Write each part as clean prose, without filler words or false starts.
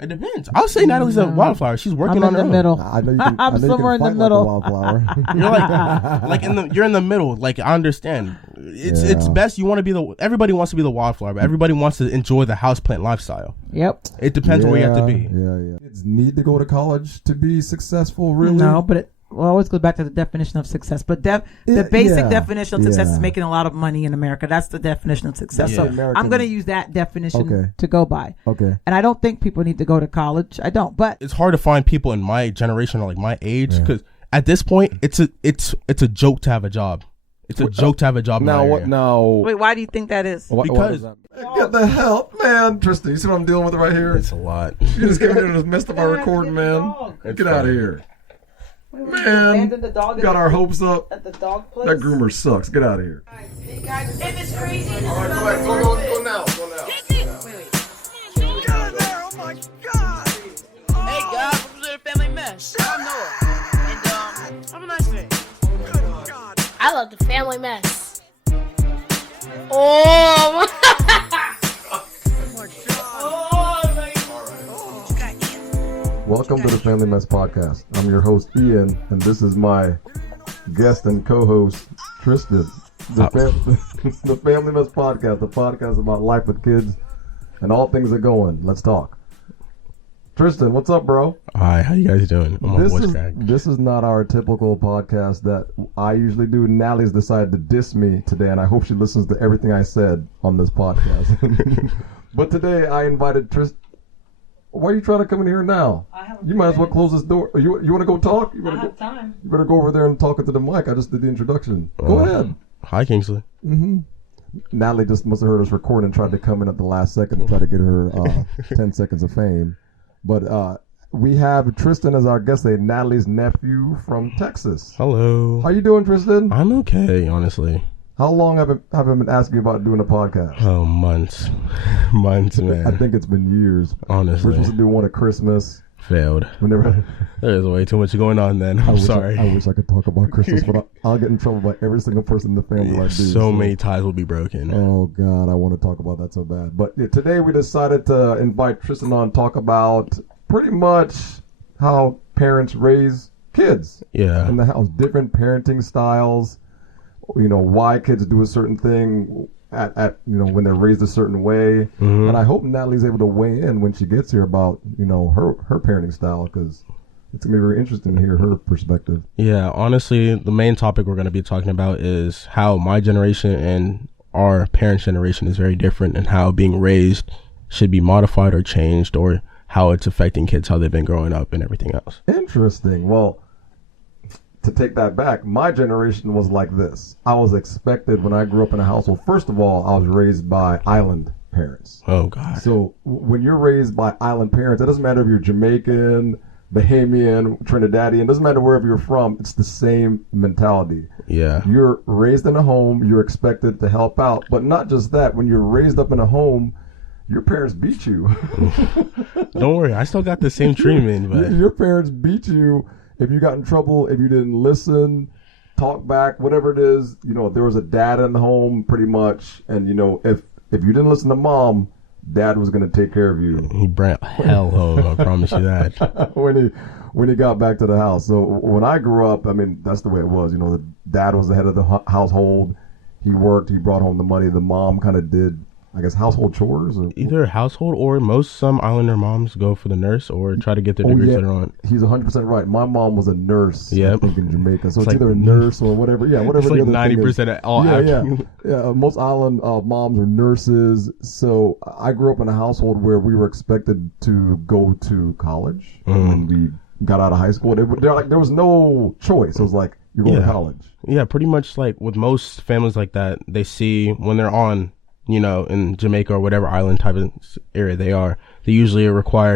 It depends. I'll say Natalie's a wildflower. She's working on her own. Middle. I know you can, I'm somewhere in the middle. Wildflower. You're in the middle. Like, I understand. It's best. You want to be everybody wants to be the wildflower, but everybody wants to enjoy the houseplant lifestyle. Yep. It depends where you have to be. Yeah. Kids need to go to college to be successful, really? No, but it always goes back to the definition of success. But the basic definition of success is making a lot of money in America. That's the definition of success. Yeah. So I'm going to use that definition to go by. Okay. And I don't think people need to go to college. I don't. But it's hard to find people in my generation or like my age because at this point it's a joke to have a job. It's a joke to have a job. Now what? Now wait, why do you think that is? Because get the help, man. Tristan, you see what I'm dealing with right here? it's a lot. You just came in and just messed up our recording, man. Get out of here. Man, got our hopes up. At the dog place? That groomer sucks. Get out of here. Hey guys, if it's crazy, All right, go now. Get out of there! Oh my god! Hey guys, welcome to the Family Mess. I'm Noah, and have a nice day. Good god! I love the Family Mess. Oh! Welcome to the Family Mess Podcast. I'm your host, Ian, and this is my guest and co-host, Tristan. The Family Mess Podcast, the podcast about life with kids and all things that go on. Let's talk. Tristan, what's up, bro? Hi, how you guys doing? This is not our typical podcast that I usually do. Natalie's decided to diss me today, and I hope she listens to everything I said on this podcast. But today I invited Tristan. Why are you trying to come in here now? You might as well close this door. You want to go talk? I have time. You better go over there and talk into the mic. I just did the introduction. Go ahead. Hi, Kingsley. Natalie just must have heard us recording and tried to come in at the last second to try to get her 10 seconds of fame. But we have Tristan as our guest today, Natalie's nephew from Texas. Hello. How you doing, Tristan? I'm okay, honestly. How long have I been asking you about doing a podcast? Oh, months, man. I think it's been years. Honestly, we're supposed to do one at Christmas. Failed. There's way too much going on. Then I'm sorry. I wish I could talk about Christmas, but I'll get in trouble by every single person in the family. I do. So many ties will be broken. Oh God, I want to talk about that so bad. But today we decided to invite Tristan on, talk about pretty much how parents raise kids. Yeah. In the house, different parenting styles. You know, why kids do a certain thing at when they're raised a certain way. And I hope Natalie's able to weigh in when she gets here about her parenting style, because it's gonna be very interesting to hear her perspective. Yeah, honestly, the main topic we're going to be talking about is how my generation and our parents' generation is very different, and how being raised should be modified or changed, or how it's affecting kids, how they've been growing up and everything else. Interesting. Well, to take that back, my generation was like this. I was expected when I grew up in a household. First of all, I was raised by island parents. Oh, God. So when you're raised by island parents, it doesn't matter if you're Jamaican, Bahamian, Trinidadian, it doesn't matter wherever you're from, it's the same mentality. Yeah. You're raised in a home, you're expected to help out. But not just that, when you're raised up in a home, your parents beat you. Don't worry, I still got the same treatment. But your parents beat you. If you got in trouble, if you didn't listen, talk back, whatever it is, there was a dad in the home pretty much. And, if you didn't listen to mom, dad was going to take care of you. He brought hell home, I promise you that. when he got back to the house. So when I grew up, I mean, that's the way it was. The dad was the head of the household. He worked, he brought home the money. The mom kind of did, I guess, household chores. Either household, or some islander moms go for the nurse or try to get their degrees later on. He's 100% right. My mom was a nurse, I think, in Jamaica. So it's like, either a nurse or whatever. Yeah, whatever. It's like 90% of all. Yeah. Most island moms are nurses. So I grew up in a household where we were expected to go to college when we got out of high school. There was no choice. It was like, you're going to college. Yeah, pretty much like with most families like that, they see when they're on, in Jamaica or whatever island type of area they are, they usually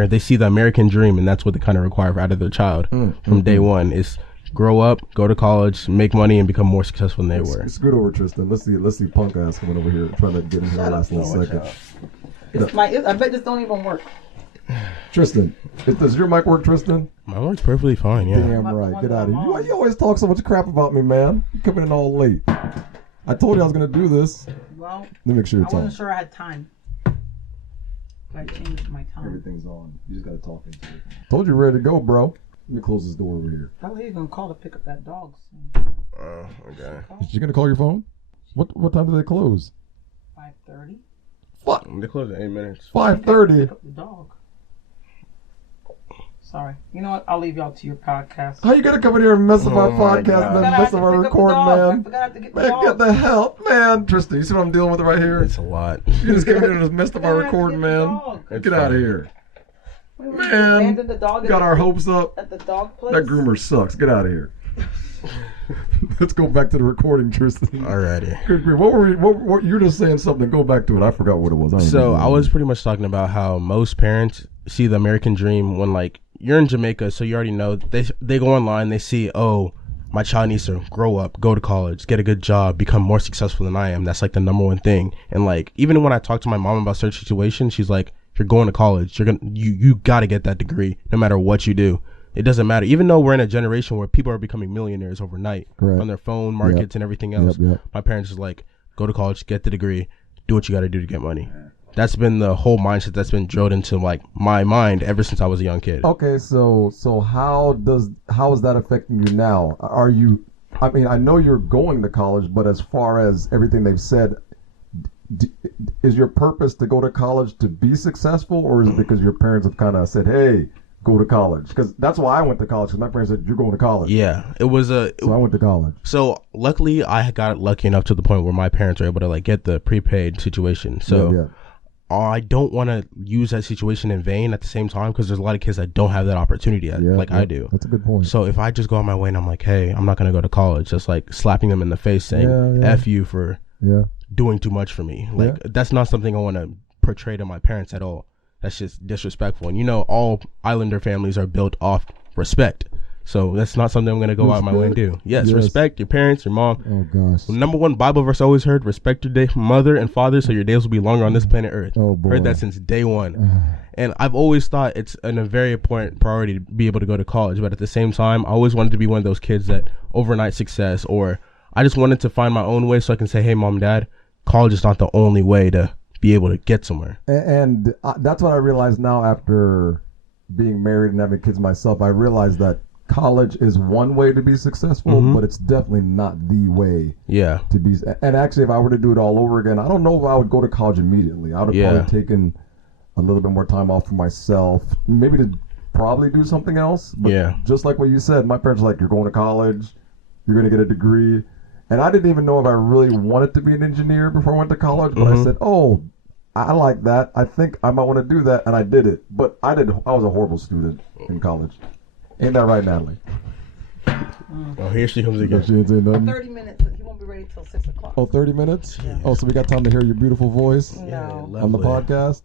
they see the American dream, and that's what they kind of require out of their child from day one is grow up, go to college, make money, and become more successful than they were. Scoot over, Tristan. Let's see punk ass coming over here trying to get in here last little second. I bet this don't even work. Tristan, does your mic work, Tristan? My work's perfectly fine, yeah. Damn right. Get out of here. You always talk so much crap about me, man. You're coming in all late. I told you I was going to do this. Well, let me make sure it's I on. wasn't sure I had time. I changed my time. Everything's on. You just gotta talk into it. Told you ready to go, bro. Let me close this door over here. How are you gonna call to pick up that dog soon? Oh, okay. You gonna call your phone? What time do they close? 5:30. Fuck. They close in 8 minutes. 5:30. Pick up the dog. Sorry. You know what? I'll leave y'all to your podcast. How you gonna come in here and mess up our podcast God. and then mess up our recording, man? I forgot to get the Man, dog. get the hell, man. Tristan, you see what I'm dealing with right here? It's a lot. You just came in here and just messed up our recording, man. It's Get out of fine. here. Wait, Man, abandon the dog got our hopes up. at the dog place. That groomer sucks. Get out of here. Let's go back to the recording, Tristan. Alrighty. Good grief. What were we, what you were just saying something? Go back to it. I forgot what it was. So I was pretty much talking about how most parents see the American dream when, like, you're in Jamaica, so you already know they go online, they see, oh, my child needs to grow up, go to college, get a good job, become more successful than I am. That's like the number one thing. And like, even when I talk to my mom about certain situations, she's like, if you're going to college, you got to get that degree no matter what you do. It doesn't matter. Even though we're in a generation where people are becoming millionaires overnight on their phone markets and everything else, my parents is like, go to college, get the degrgy, do what you got to do to get money. That's been the whole mindset that's been drilled into like my mind ever since I was a young kid. Okay, so how is that affecting you now? Are you? I mean, I know you're going to college, but as far as everything they've said, is your purpose to go to college to be successful, or is it because your parents have kind of said, "Hey, go to college"? Because that's why I went to college. Because my parents said, "You're going to college." Yeah, it was So I went to college. So luckily, I got lucky enough to the point where my parents were able to like get the prepaid situation. So. I don't want to use that situation in vain at the same time because there's a lot of kids that don't have that opportunity I do. That's a good point. So if I just go on my way and I'm like, hey, I'm not going to go to college, just like slapping them in the face saying, F you for doing too much for me. Like that's not something I want to portray to my parents at all. That's just disrespectful. And you know, all Islander families are built off respect. So that's not something I'm going to go out of my way and do. Yes, respect your parents, your mom. Oh, gosh. Number one Bible verse I always heard, respect your mother and father so your days will be longer on this planet Earth. Oh, boy. Heard that since day one. And I've always thought it's a very important priority to be able to go to college. But at the same time, I always wanted to be one of those kids that overnight success, or I just wanted to find my own way so I can say, hey, mom, dad, college is not the only way to be able to get somewhere. And that's what I realize now after being married and having kids myself. I realized that college is one way to be successful, but it's definitely not the way to be. And actually, if I were to do it all over again, I don't know if I would go to college immediately. I would have probably taken a little bit more time off for myself, maybe to probably do something else. But just like what you said, my parents were like, you're going to college, you're going to get a degree. And I didn't even know if I really wanted to be an engineer before I went to college, but I said, oh, I like that. I think I might want to do that. And I did it. But I was a horrible student in college. Ain't that right, Nathalie? Oh, here she comes again. She ain't saying nothing. 30 minutes. He won't be ready till 6 o'clock. Oh, 30 minutes? Yeah. Oh, so we got time to hear your beautiful voice on the podcast?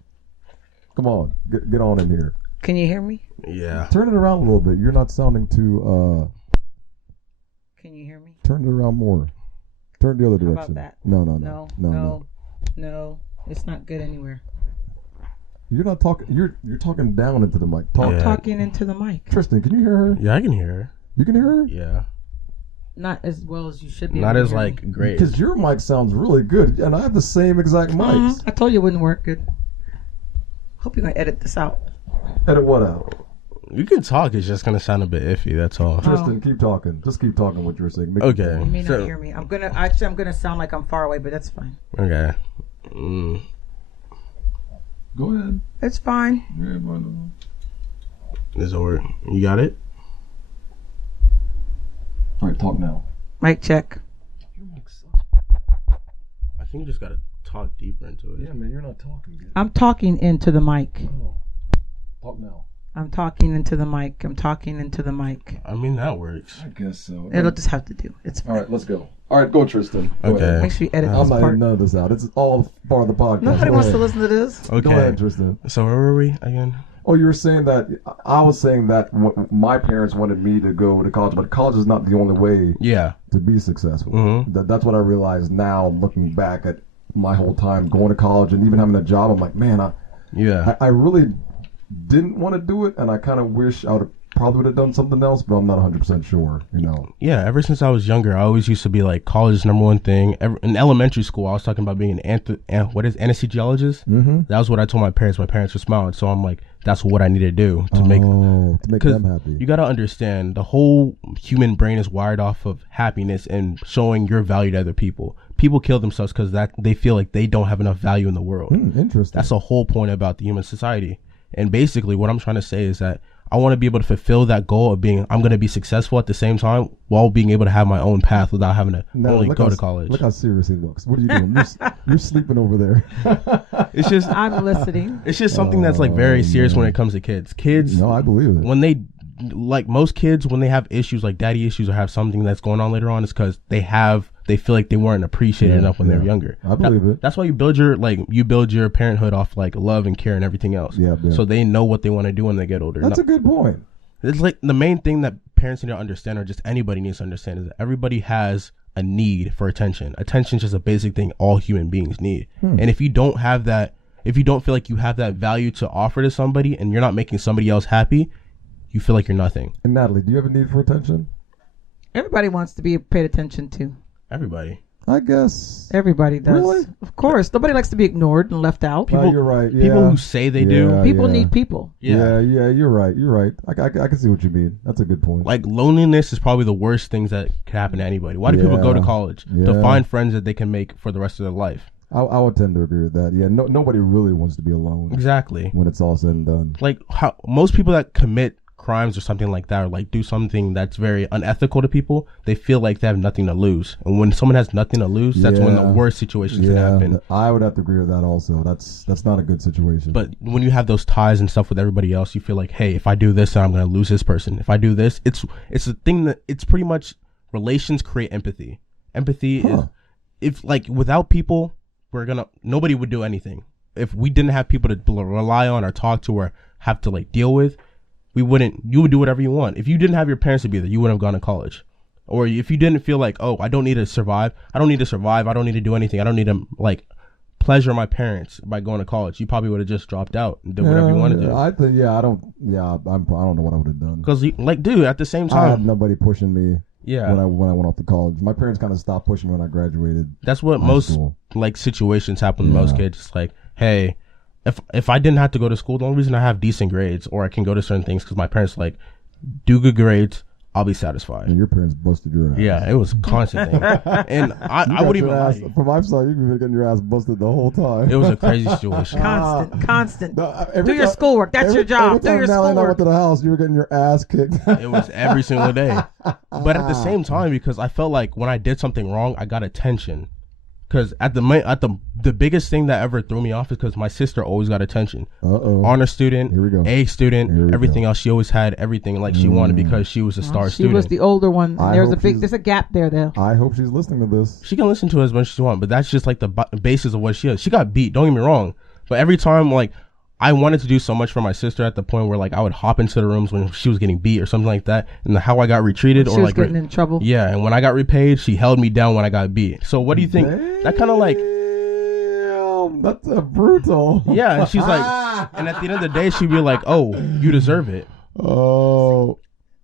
Come on. Get on in here. Can you hear me? Yeah. Turn it around a little bit. You're not sounding too... Can you hear me? Turn it around more. Turn the other direction. How about that? No. It's not good anywhere. You're not talking. You're talking down into the mic. I'm talking into the mic. Tristan, can you hear her? Yeah, I can hear her. You can hear her? Yeah. Not as well as you should be. Not as like great. Because your mic sounds really good, and I have the same exact mics. I told you it wouldn't work good. Hope you're gonna edit this out. Edit what out? You can talk. It's just gonna sound a bit iffy. That's all. Tristan, keep talking. Just keep talking what you're saying. Okay. You may not hear me. I'm gonna sound like I'm far away, but that's fine. Okay. Go ahead. It's fine. It's over. You got it? All right, talk now. Mic check. Your mic sucks. I think you just gotta talk deeper into it. Yeah, man, you're not talking good. I'm talking into the mic. Oh. Talk now. I'm talking into the mic. I'm talking into the mic. I mean, that works. I guess so. It'll just have to do. It's fine. All right, let's go. All right, go, Tristan. Go Okay. ahead. Make sure you edit I'm this not part. editing none of this out. It's all part of the podcast. Nobody Go wants ahead. to listen to this. Okay. Go ahead, Tristan. So where were we again? Oh, you were saying that I was saying that my parents wanted me to go to college, but college is not the only way to be successful. That's what I realize now, looking back at my whole time going to college and even having a job. I'm like, man, I really didn't want to do it, and I kind of wish I would have probably would have done something else, but I'm not 100% sure, you know. Yeah, ever since I was younger, I always used to be like, college is number one thing. In elementary school, I was talking about being an anesthesiologist. Mm-hmm. That was what I told my parents. My parents were smiling, so I'm like, that's what I need to do to make them happy. You got to understand, the whole human brain is wired off of happiness and showing your value to other people. People kill themselves because they feel like they don't have enough value in the world. Interesting. That's the whole point about the human society. And basically, what I'm trying to say is that I want to be able to fulfill that goal of being, I'm going to be successful at the same time while being able to have my own path without having to go to college. Look how serious he looks. What are you doing? You're sleeping over there. It's just, I'm listening. It's just something that's like very serious when it comes to kids. Kids, no, I believe it. When they, like most kids, when they have issues like daddy issues or have something that's going on later on, it's because they feel like they weren't appreciated enough when they were younger. I believe it. That's why you build your parenthood off like love and care and everything else. Yeah. So they know what they want to do when they get older. That's a good point. It's like the main thing that parents need to understand, or just anybody needs to understand, is that everybody has a need for attention. Attention is just a basic thing all human beings need. And if you don't have that, if you don't feel like you have that value to offer to somebody and you're not making somebody else happy, you feel like you're nothing. And Nathalie, do you have a need for attention? Everybody wants to be paid attention to. Everybody. I guess. Everybody does. Really? Of course. Nobody likes to be ignored and left out. People, you're right. Yeah. People who say they do. People need people. Yeah, you're right. You're right. I can see what you mean. That's a good point. Like, loneliness is probably the worst things that can happen to anybody. Why do people go to college? To find friends that they can make for the rest of their life. I would tend to agree with that. Yeah, nobody really wants to be alone. Exactly. When it's all said and done. Like, how most people that commit crimes or something like that, or like do something that's very unethical to people, they feel like they have nothing to lose. And when someone has nothing to lose, that's when the worst situations can happen. I would have to agree with that also. That's not a good situation. But when you have those ties and stuff with everybody else, you feel like, hey, if I do this, then I'm going to lose this person. If I do this, it's a thing that it's pretty much, relations create empathy. Empathy is, if like without people, nobody would do anything. If we didn't have people to rely on or talk to or have to like deal with, you would do whatever you want. If you didn't have your parents to be there, you wouldn't have gone to college. Or if you didn't feel like, I don't need to survive. I don't need to do anything. I don't need to like pleasure my parents by going to college. You probably would have just dropped out and did whatever you wanted to do. I think, I don't know what I would have done. Because like, dude, at the same time, I had nobody pushing me. Yeah. When I went off to college, my parents kind of stopped pushing me when I graduated. That's what most like situations happen to most kids. It's like, hey, if I didn't have to go to school, the only reason I have decent grades or I can go to certain things because my parents like, do good grades, I'll be satisfied. And your parents busted your ass. Yeah, it was a constant thing. And I wouldn't even lie. From my side, you've been getting your ass busted the whole time. It was a crazy situation. Constant. Do your schoolwork. That's your job. Do your schoolwork. I went to the house, you were getting your ass kicked. It was every single day. But at the same time, because I felt like when I did something wrong, I got attention. Because at the biggest thing that ever threw me off is because my sister always got attention. Honor student, here we go. A student, everything else. She always had everything like she wanted because she was a star student. She was the older one. There's a gap there though. I hope she's listening to this. She can listen to it as much as she wants, but that's just like the basis of what she is. She got beat. Don't get me wrong, but every time like I wanted to do so much for my sister at the point where like I would hop into the rooms when she was getting beat or something like that, and how I got retreated she was getting in trouble. Yeah, and when I got repaid, she held me down when I got beat. So what do you think? That kind of like. That's brutal. Yeah, and she's like, and at the end of the day, she'd be like, "Oh, you deserve it." Oh.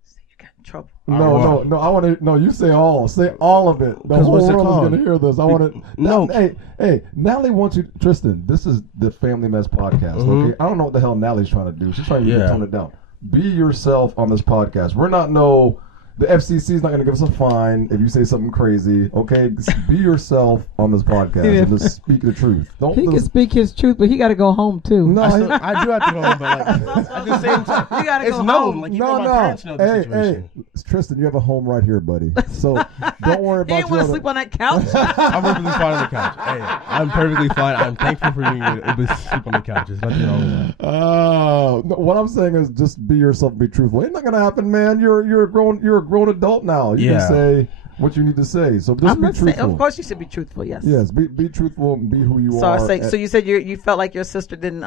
You got in trouble. No. I want to. No, you say all of it. The whole world is gonna hear this. I want to. No. Hey, Nathalie wants you, Tristan. This is the Family Mess Podcast. Okay, I don't know what the hell Nathalie's trying to do. She's trying to tone it down. Be yourself on this podcast. We're not the FCC is not going to give us a fine if you say something crazy. Okay, just be yourself on this podcast and just speak the truth. He can speak his truth, but he got to go home too. No, I do have to go home, but like, at the same time, you got to go home. Like, my parents know the situation. Hey, Tristan, you have a home right here, buddy. So don't worry about. You ain't want to sleep on that couch. I'm perfectly fine on the couch. Hey, I'm perfectly fine. I'm thankful for being able to sleep on the couch. There's nothing wrong with that. No, what I'm saying is just be yourself, be truthful. It's not going to happen, man. You're a grown adult now. You can say what you need to say. So just be truthful. Of course, you should be truthful. Yes. Yes. Be truthful and be who you are. So you said you felt like your sister didn't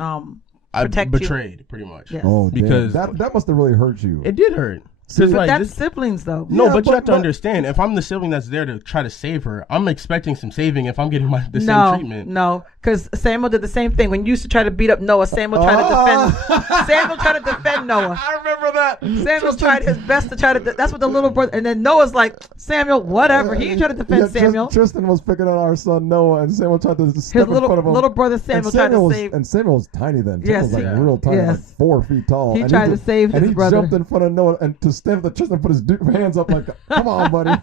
protect you. Betrayed, pretty much. Yes. Oh, because that must have really hurt you. It did hurt. But like that's siblings, though. No, but you have to understand. If I'm the sibling that's there to try to save her, I'm expecting some saving if I'm getting the same treatment. No, because Samuel did the same thing. When you used to try to beat up Noah, Samuel tried to defend and Noah. I remember that. Samuel tried his best to try to. That's what the little brother. And then Noah's like, Samuel, whatever. He ain't trying to defend Samuel. Tristan was picking on our son Noah, and Samuel tried to step in front of him. Little brother Samuel tried to save. And Samuel was tiny then. Yes, Samuel was like real tiny, like 4 feet tall. He tried to save his brother. And he jumped in front of Noah, and to stand with Tristan put his hands up like, come on, buddy.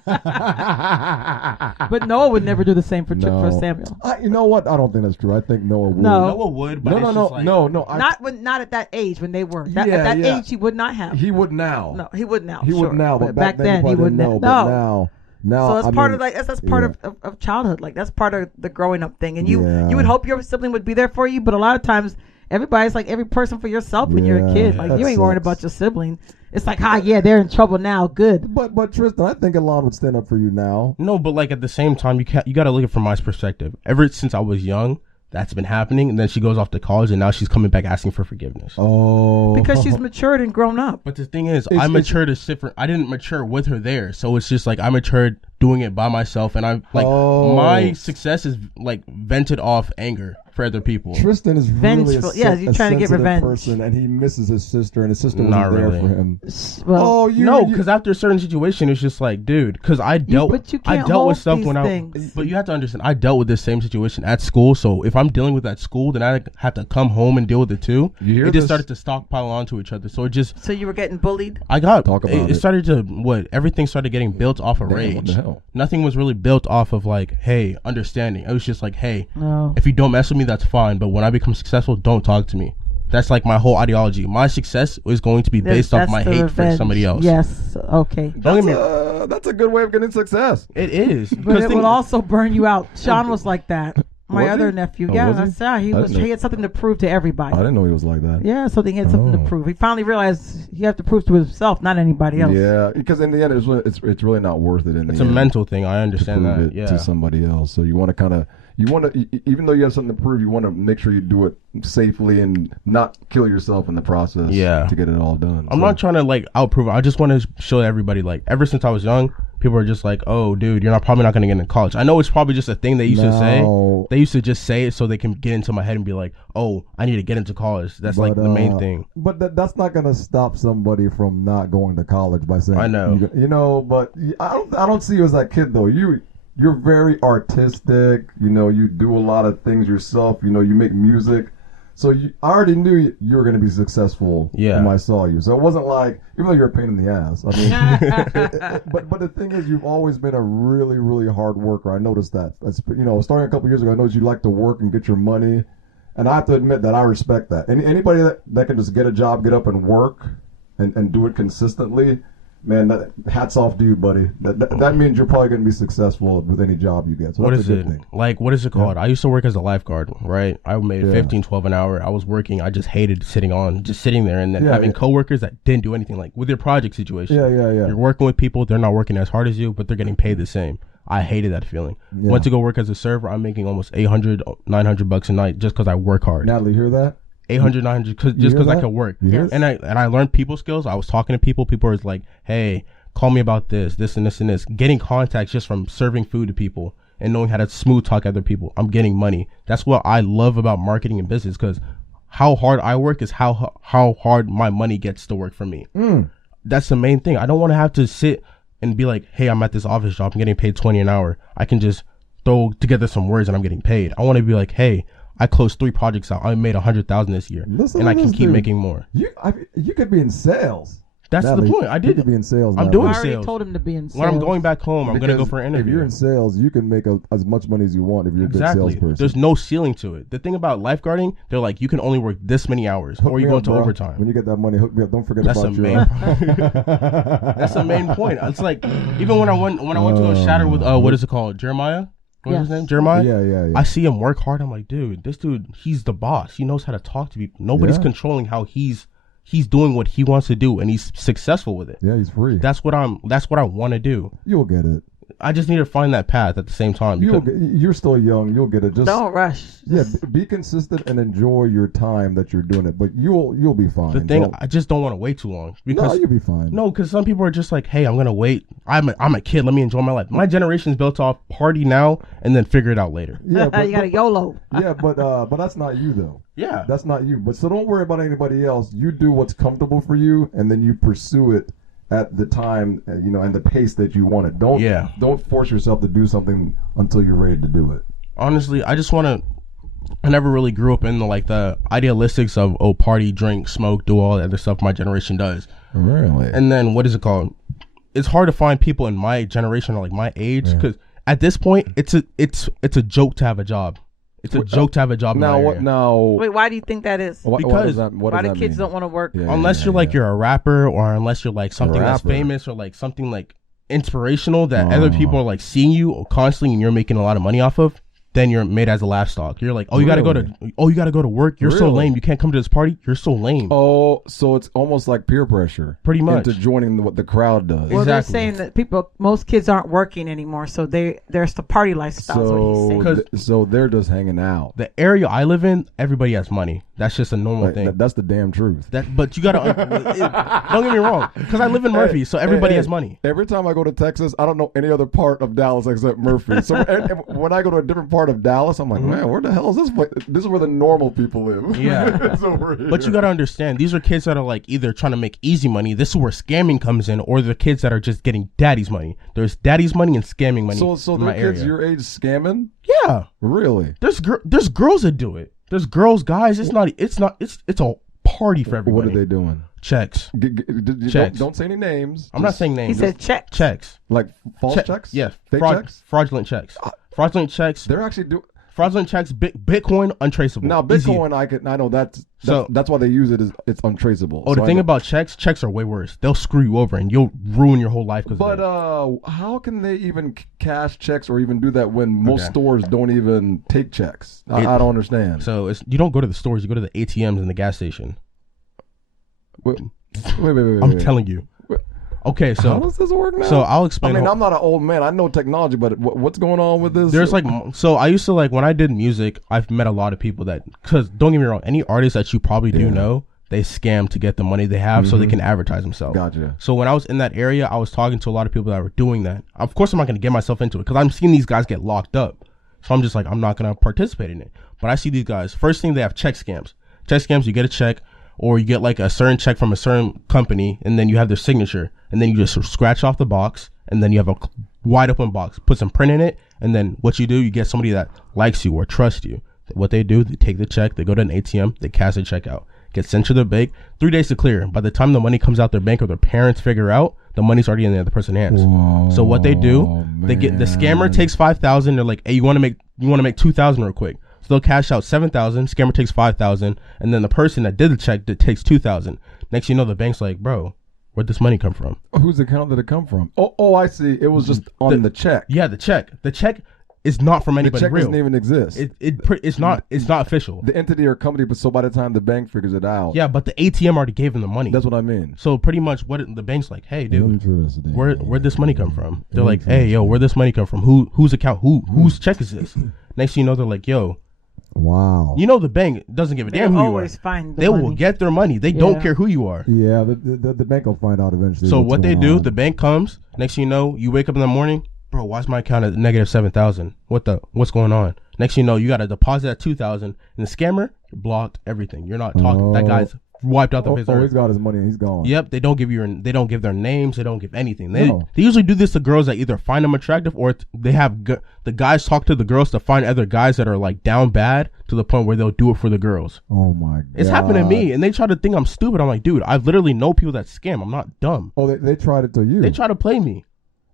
But Noah would never do the same for Samuel. You know what? I don't think that's true. I think Noah would. Noah would, but No. Not at that age when they were. At that age, he would not have. He would now. No, he would now. He would now, but back then he wouldn't know. No. Now, so that's part of that's part of childhood. Like that's part of the growing up thing. And you would hope your sibling would be there for you, but a lot of times everybody's like every person for yourself when you're a kid. Like you ain't worried about your sibling. It's like, they're in trouble now. Good. But Tristan, I think Alon would stand up for you now. No, but like at the same time, you got to look at it from my perspective. Ever since I was young, that's been happening, and then she goes off to college, and now she's coming back asking for forgiveness. Oh, because she's matured and grown up. But the thing is, I matured as different. I didn't mature with her there, so it's just like I matured doing it by myself, and I'm like my success is like vented off anger for other people. Tristan is really he's trying to get revenge. Person, and he misses his sister, and his sister wasn't Not there really. for him. Well, no, because after a certain situation, it's just like, dude, because I dealt with stuff when things. But you have to understand, I dealt with this same situation at school. So if I'm dealing with at school, then I have to come home and deal with it too. It just started to stockpile onto each other. So it just. So you were getting bullied. It started to everything started getting built off of rage. What the hell? Nothing was really built off of like, hey, understanding. It was just like, hey, if you don't mess with me, that's fine. But when I become successful, don't talk to me. That's like my whole ideology. My success is going to be based off my hate for somebody else. Yes. Okay. That's a good way of getting success. It is. But it will also burn you out. Sean was like that. My other nephew. He had something to prove to everybody. I didn't know he was like that. Yeah, so he had something to prove. He finally realized he had to prove to himself, not anybody else. Yeah, because in the end, it's really not worth it. It's a mental thing. I understand that. To somebody else. So you want to even though you have something to prove, you want to make sure you do it safely and not kill yourself in the process. Yeah. To get it all done. I'm not trying to like outprove it. I just want to show everybody, like, ever since I was young, people are just like, oh, dude, you're probably not going to get into college. I know it's probably just a thing they used to say. They used to just say it so they can get into my head and be like, oh, I need to get into college. That's like the main thing. But that's not going to stop somebody from not going to college by saying, I know. But I don't see you as that kid, though. You're very artistic. You do a lot of things yourself. You make music. So I already knew you were going to be successful when I saw you. So it wasn't like, even though you're a pain in the ass. I mean, but the thing is, you've always been a really, really hard worker. I noticed that. Starting a couple years ago, I noticed you like to work and get your money. And I have to admit that I respect that. Anybody that can just get a job, get up and work and do it consistently, man, hats off to you, buddy. That means you're probably going to be successful with any job you get. So what that's is a good it? thing. Like, what is it called? I used to work as a lifeguard, right? I made $15-12 an hour. I was working. I just hated sitting there and then having coworkers that didn't do anything. Like with your project situation. Yeah. You're working with people. They're not working as hard as you, but they're getting paid the same. I hated that feeling. Yeah. Went to go work as a server. I'm making almost $800-900 a night just because I work hard. Nathalie, hear that? 800, 900, just because I could work. And I learned people skills. I was talking to people. People were like, hey, call me about this and this and this. Getting contacts just from serving food to people and knowing how to smooth talk other people. I'm getting money. That's what I love about marketing and business, because how hard I work is how hard my money gets to work for me. That's the main thing. I don't want to have to sit and be like, hey, I'm at this office job. I'm getting paid $20 an hour. I can just throw together some words and I'm getting paid. I want to be like, hey, I closed 3 projects out. I made $100,000 this year, and I can keep making more. You could be in sales. That's Nathalie, the point. I did. You could be in sales. I'm doing sales. I told him to be in sales. When I'm going back home, I'm going to go for an interview. If you're in sales, you can make as much money as you want if you're a good salesperson. There's no ceiling to it. The thing about lifeguarding, they're like, you can only work this many hours, or you go into overtime. When you get that money, hook me up. Don't forget That's about That's the main point. It's like, even when I went to a shatter with what is it called, Jeremiah? What's his name? Jeremiah? Yeah. I see him work hard. I'm like, dude, this dude, he's the boss. He knows how to talk to people. Nobody's controlling how he's doing what he wants to do, and he's successful with it. Yeah, he's free. That's what I want to do. You'll get it. I just need to find that path at the same time. You're still young. You'll get it. Just don't rush. Be consistent and enjoy your time that you're doing it. But you'll be fine. The thing, I just don't want to wait too long. Because, you'll be fine. No, because some people are just like, hey, I'm gonna wait. I'm a kid. Let me enjoy my life. My generation's built off party now and then figure it out later. Yeah, but, you got a YOLO. Yeah, but that's not you though. Yeah, that's not you. But so don't worry about anybody else. You do what's comfortable for you, and then you pursue it at the time, and the pace that you want it. Don't force yourself to do something until you're ready to do it. Honestly, I never really grew up in the idealistics of party, drink, smoke, do all the other stuff my generation does. Really? And then what is it called? It's hard to find people in my generation or like my age because at this point it's a joke to have a job. It's a joke to have a job now. Wait, why do you think that is? Because why do kids don't want to work? Unless you're a rapper, or unless you're like something that's famous, or like something like inspirational that other people are like seeing you constantly and you're making a lot of money off of. Then you're made as a laugh stock. You're like, you gotta go to work. You're so lame. You can't come to this party. You're so lame. Oh, so it's almost like peer pressure, pretty much, into joining what the crowd does. Well, they're saying that most kids aren't working anymore, so there's the party lifestyle. So they're just hanging out. The area I live in, everybody has money. That's just a normal thing. That's the damn truth. But you gotta don't get me wrong, because I live in Murphy, so everybody has money. Every time I go to Texas, I don't know any other part of Dallas except Murphy. So and when I go to a different part of Dallas, I'm like, man, where the hell is this place? This is where the normal people live. Yeah. It's over here. But you gotta understand, these are kids that are like either trying to make easy money. This is where scamming comes in, or the kids that are just getting daddy's money. There's daddy's money and scamming money. So there are kids your age scamming? Yeah. Really? There's girls that do it. There's girls, guys. It's a party for everybody. What are they doing? Checks. Checks. Don't say any names. I'm not saying names. He said checks. Checks. Like false checks? Yeah. Fake checks? Fraudulent checks. Fraudulent checks. They're actually doing fraudulent checks. Bitcoin untraceable. Now Bitcoin, I know that's why they use it. It's untraceable. Oh, the thing about checks are way worse. They'll screw you over and you'll ruin your whole life. But how can they even cash checks or even do that when most stores don't even take checks? I don't understand. So you don't go to the stores. You go to the ATMs in the gas station. Wait. I'm telling you. Okay, so how does this work now? So I'll explain. I mean, I'm not an old man. I know technology, but what's going on with this? There's so I used to when I did music, I've met a lot of people because don't get me wrong, any artist that you probably do know, they scam to get the money they have so they can advertise themselves. Gotcha. So when I was in that area, I was talking to a lot of people that were doing that. Of course, I'm not going to get myself into it because I'm seeing these guys get locked up. So I'm just like, I'm not going to participate in it. But I see these guys. First thing, they have check scams. Check scams, you get a check. Or you get like a certain check from a certain company, and then you have their signature, and then you just scratch off the box, and then you have a wide open box, put some print in it, and then what you do, you get somebody that likes you or trusts you. What they do, they take the check, they go to an ATM, they cash the check out, gets sent to their bank, 3 days to clear. By the time the money comes out their bank or their parents figure out, the money's already in the other person's hands. Whoa, so what they do, they get the scammer takes $5,000. They're like, hey, you want to make $2,000 real quick. So they'll cash out $7,000. Scammer takes $5,000, and then the person that did the check takes $2,000. Next, you know, the bank's like, bro, where'd this money come from? Whose account did it come from? Oh, I see. It was just on the check. Yeah, the check. The check is not from anybody. The check real. Doesn't even exist. It's not official. The entity or company, but so by the time the bank figures it out, yeah, but the ATM already gave them the money. That's what I mean. So pretty much, what the bank's like, hey, dude, where'd this money come from? They're like, hey, yo, where'd this money come from? Whose account? Whose check is this? Next thing you know, they're like, yo. Wow. You know the bank doesn't give a damn who you are. They will get their money. They don't care who you are. Yeah, the bank will find out eventually. So what they do, the bank comes. Next thing you know, you wake up in the morning, bro. Why's my account at negative $7,000? What's going on? Next thing you know, you got to deposit at $2,000, and the scammer blocked everything. You're not talking. That guy's wiped out the face. He's got his money and he's gone. Yep, they don't give their names, they don't give anything. They usually do this to girls that either find them attractive or they have the guys talk to the girls to find other guys that are like down bad to the point where they'll do it for the girls. Oh my god. It's happened to me, and they try to think I'm stupid. I'm like, dude, I literally know people that scam. I'm not dumb. Oh, they tried it to you. They try to play me.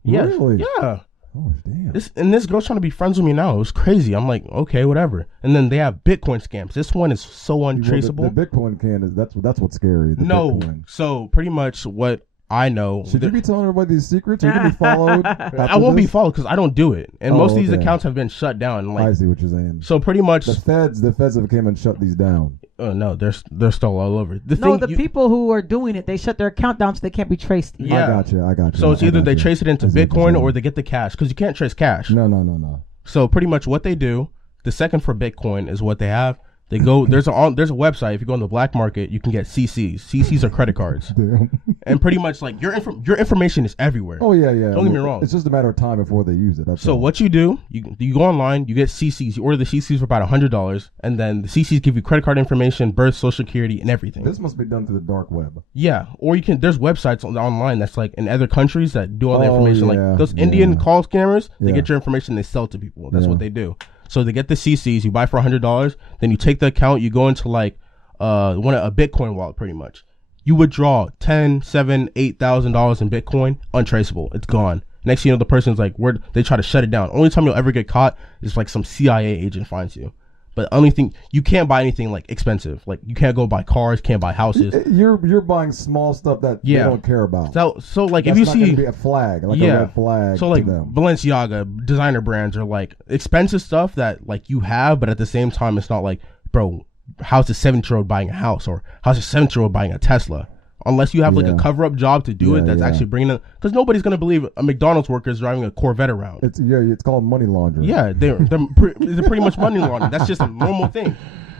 Yes. Really? Yeah. Oh damn! This girl's trying to be friends with me now. It was crazy. I'm like, okay, whatever. And then they have Bitcoin scams. This one is so untraceable. The Bitcoin that's what's scary. Bitcoin. So pretty much what I know. Should you be telling everybody these secrets? Are you gonna be followed? I won't be followed because I don't do it, and most of these accounts have been shut down. Like, I see what you're saying. So pretty much the feds have came and shut these down. Oh no, they're still all over. People who are doing it, they shut their account down so they can't be traced. Yeah, I got you. So it's either they trace it into Bitcoin or they get the cash, because you can't trace cash. No. So pretty much what they do, the second for Bitcoin is what they have. They go there's a website. If you go on the black market, you can get CCs. CCs are credit cards. Damn. And pretty much like your information is everywhere. Oh yeah. Don't get me wrong. It's just a matter of time before they use it. So what you do, you go online, you get CCs. You order the CCs for about $100, and then the CCs give you credit card information, birth, social security, and everything. This must be done through the dark web. Yeah, or there's websites online that's like in other countries that do all the information. Like those Indian call scammers, they get your information, they sell it to people. That's what they do. So they get the CCs, you buy for $100, then you take the account, you go into like a Bitcoin wallet pretty much. You withdraw $10,000, $7,000, $8,000 in Bitcoin, untraceable. It's gone. Next thing you know, the person's like, they try to shut it down. Only time you'll ever get caught is like some CIA agent finds you. But only thing, you can't buy anything like expensive. Like you can't go buy cars, can't buy houses. You're buying small stuff that they don't care about. So like That's if you not see gonna be a flag, like a red flag. So like to them. Balenciaga, designer brands are like expensive stuff that like you have, but at the same time it's not like, bro, how's a 7-year-old buying a house, or how's a 7-year-old buying a Tesla? Unless you have like a cover-up job to do it, that's actually bringing it. Because nobody's gonna believe a McDonald's worker is driving a Corvette around. It's called money laundering. Yeah, they're pretty much money laundering. That's just a normal thing,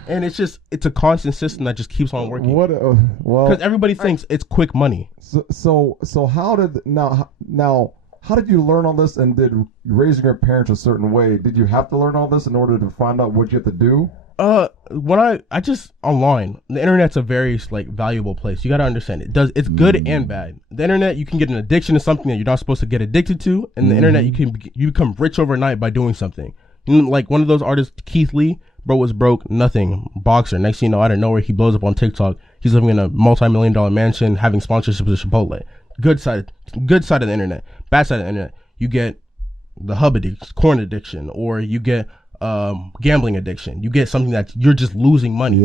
and it's a constant system that just keeps on working. Because everybody thinks it's quick money. So how did how did you learn all this? And did raising your parents a certain way? Did you have to learn all this in order to find out what you have to do? When I just online, the internet's a very like valuable place. You got to understand it's good and bad. The internet, you can get an addiction to something that you're not supposed to get addicted to, and the internet, you become rich overnight by doing something. Like one of those artists, Keith Lee, bro was broke, nothing, boxer. Next thing you know, out of nowhere, he blows up on TikTok. He's living in a multi-million-dollar mansion, having sponsorships with Chipotle. Good side of the internet. Bad side of the internet, you get the hub addiction, corn addiction, or you get gambling addiction. You get something that you're just losing money.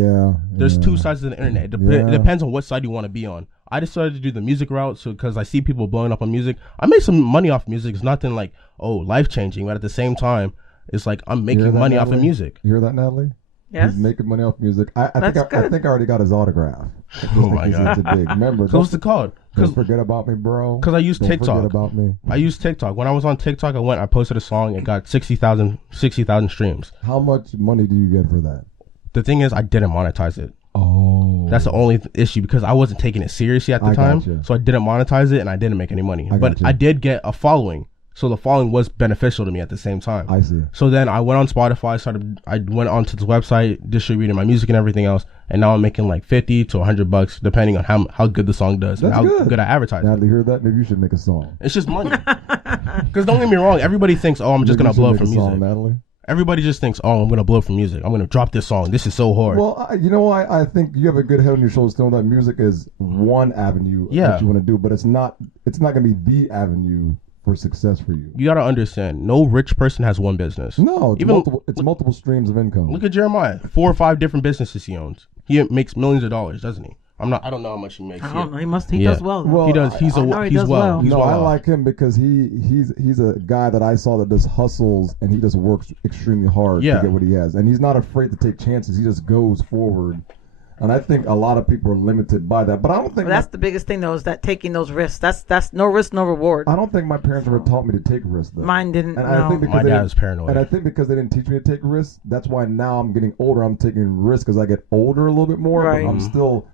There's two sides of the internet. It depends on what side you want to be on. I decided to do the music route because I see people blowing up on music. I made some money off music. It's nothing like life changing, but at the same time, it's like I'm making money off of music. You hear that, Nathalie? Yes. He's making money off music. I think I already got his autograph. Oh my god! Remember? So what's it called? Don't forget about me, bro. Because I use TikTok. Don't forget about me. I use TikTok. When I was on TikTok, I posted a song. It got 60,000 streams. How much money do you get for that? The thing is, I didn't monetize it. Oh. That's the only issue, because I wasn't taking it seriously at the time. Gotcha. So I didn't monetize it, and I didn't make any money. But I did get a following. So the following was beneficial to me at the same time. I see. So then I went on Spotify, I went onto the website, distributing my music and everything else, and now I'm making like $50 to $100 depending on how good the song does. That's and how good I advertise. Now to hear that, maybe you should make a song. It's just money. Because don't get me wrong, everybody thinks, I'm just gonna blow from music. Song, Nathalie. Everybody just thinks, I'm gonna blow from music. I'm gonna drop this song. This is so hard. Well, you know, I think you have a good head on your shoulders to know that music is one avenue that you want to do, but it's not gonna be the avenue for success for you. You gotta understand, no rich person has one business. No, it's multiple streams of income. Look at Jeremiah, 4 or 5 different businesses he owns. He makes millions of dollars, doesn't he? I don't know how much he makes. I don't know. He does well. He does. He's well. I like him because he's a guy that I saw that just hustles and he just works extremely hard to get what he has, and he's not afraid to take chances. He just goes forward. And I think a lot of people are limited by that. But I don't think that's the biggest thing, though, is that taking those risks. That's no risk, no reward. I don't think my parents ever taught me to take risks, though. Mine didn't. And I think because my dad was paranoid. And I think because they didn't teach me to take risks, that's why now I'm getting older. I'm taking risks as I get older a little bit more. Right. But I'm still